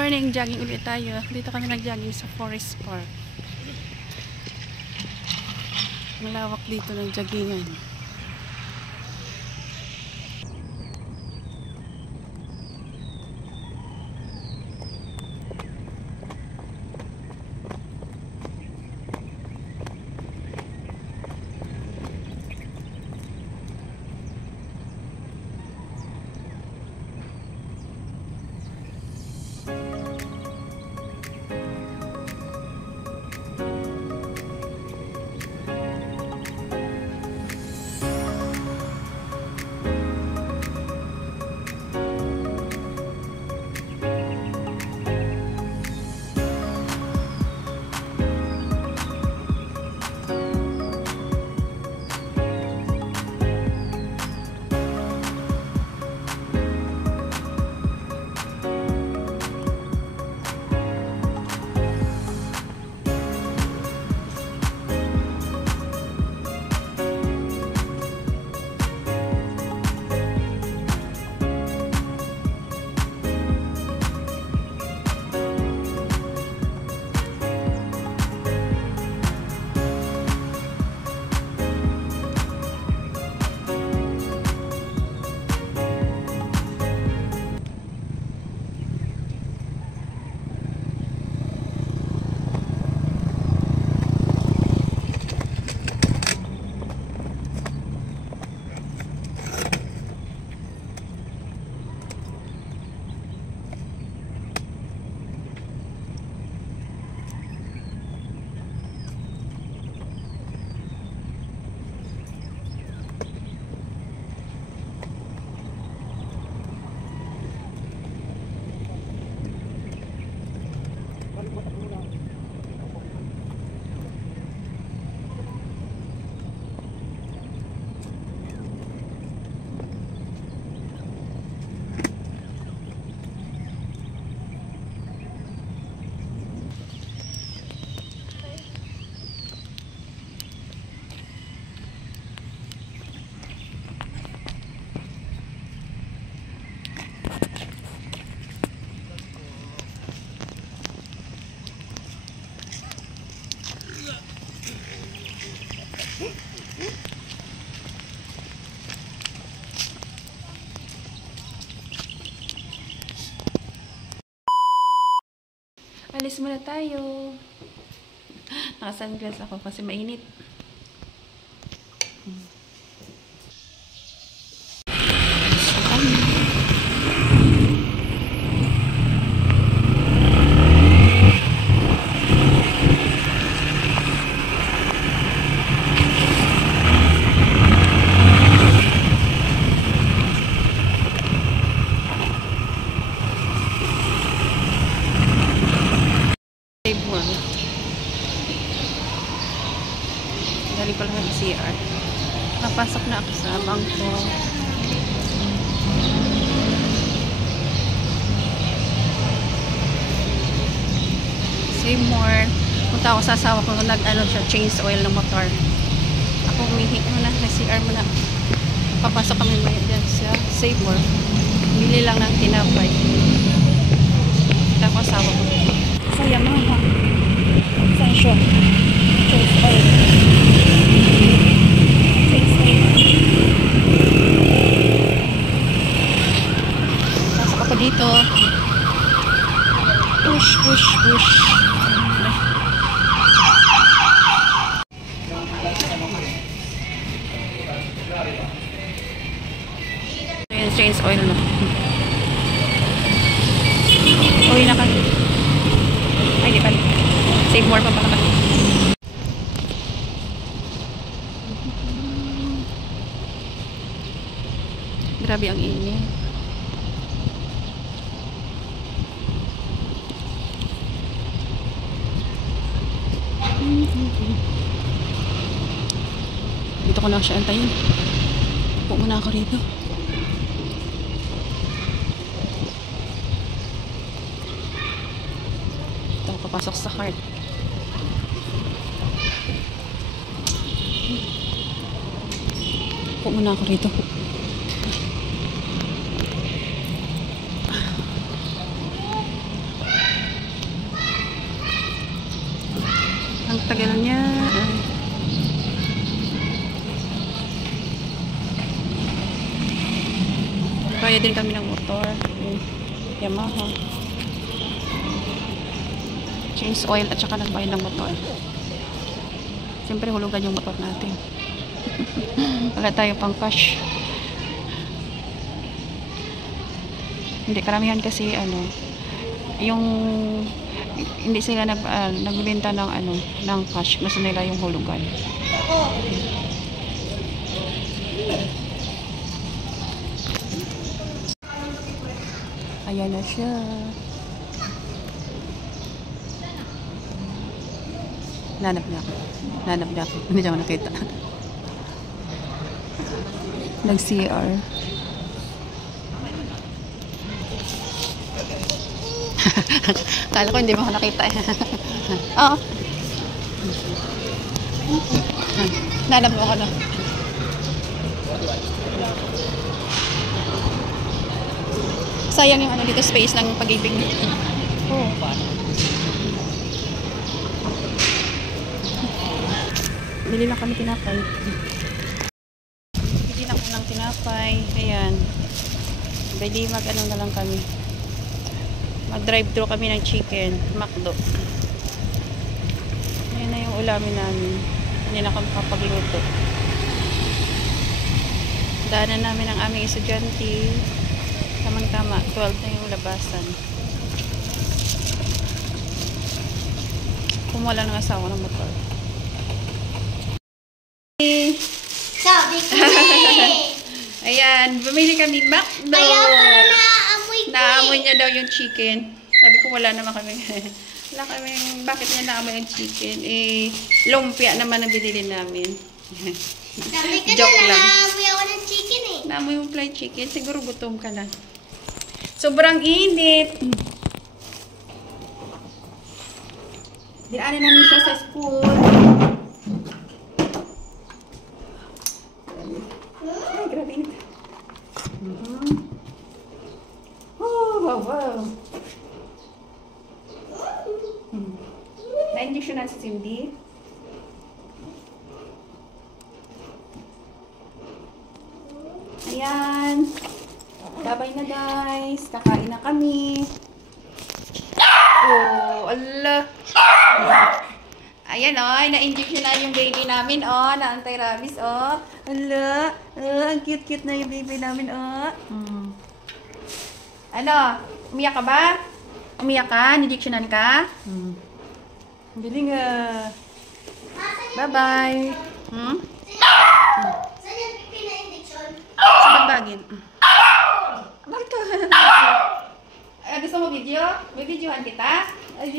Morning, jogging ulit tayo. Dito kami nag-jogging sa Forest Park. Malawak dito ng joggingan. Alis muna tayo. Naka-sunglass ako kasi mainit. Galing ko lang sa CR. Napasok na ako sa bangko. Save more. Punta ako sa asawa ko nag-ano siya, change oil ng motor. Ako umihi muna, na CR muna. Papasok kami maya dyan sa Save More. Bili lang ng tinapay. Tapos asawa ko. So Yamaha. Saan siya? Change oil. Pasok ako dito. Push, push, push. Ayan, change oil na. Uwi na kami. Ay, di pa. Save more pa pala kami. Grabe ang init. Dito ko na siya antayin. Upo muna ako rito. Ito, papasok sa cart. Upo muna ako rito. Ang tagal niya. Kaya din kami ng motor. Yamaha. Change oil at saka nagbayad ng motor. Siyempre hulugan yung motor natin. Wala tayo pang cash. Hindi karamihan kasi yung hindi sila nagbebenta ng ng cash. Gusto nila yung hulugan. Ayan na siya. Nanap na ako. Hindi siya nakita. Nag-CR. Kala ko hindi mo ako nakita. Oo. Nanap mo ako na. Sayang yung dito space ng pag-ibig. Oh. Bili lang kami tinapay. Bili lang ko ng tinapay. Ayan. Bili na lang kami. Mag-drive-thru kami ng chicken. McDo. Ayan na yung ulamin namin. Hindi na kami kapagluto. Daanan namin ang aming estudyante. Tamang-tama. 12 na yung labasan. Kumuha lang ng asawa ng motor. Sabi ko Ayan, bumili kami McDo. Kaya pala naamoy ko Naamoy niya daw yung chicken. Sabi ko wala naman kami. Wala kami, bakit niya naamoy yung chicken? Lumpia naman ang binili namin. Sabi ko Joke lang. naamoy ako ng chicken eh. Naamoy yung fried chicken. Siguro gutom ka na. Sobrang init. Dinaanin namin siya sa school. Ay, grabe init. Oh, wow. Na-injection na si Cindy. Ayan. Gabay na guys. Kakain na kami. Oh, Allah. Ayan oh, na-injection na yung baby namin oh, na anti-rabies oh. Allah, ang cute-cute na yung baby namin oh. Ano, umiyak ka ba? Umiyak ka? Injectionan ka? Galing ah. Bye-bye. Saan yung pina-injection? Sa pagbagin. Bakit ka? Gusto mo video? May videohan kita? Ay.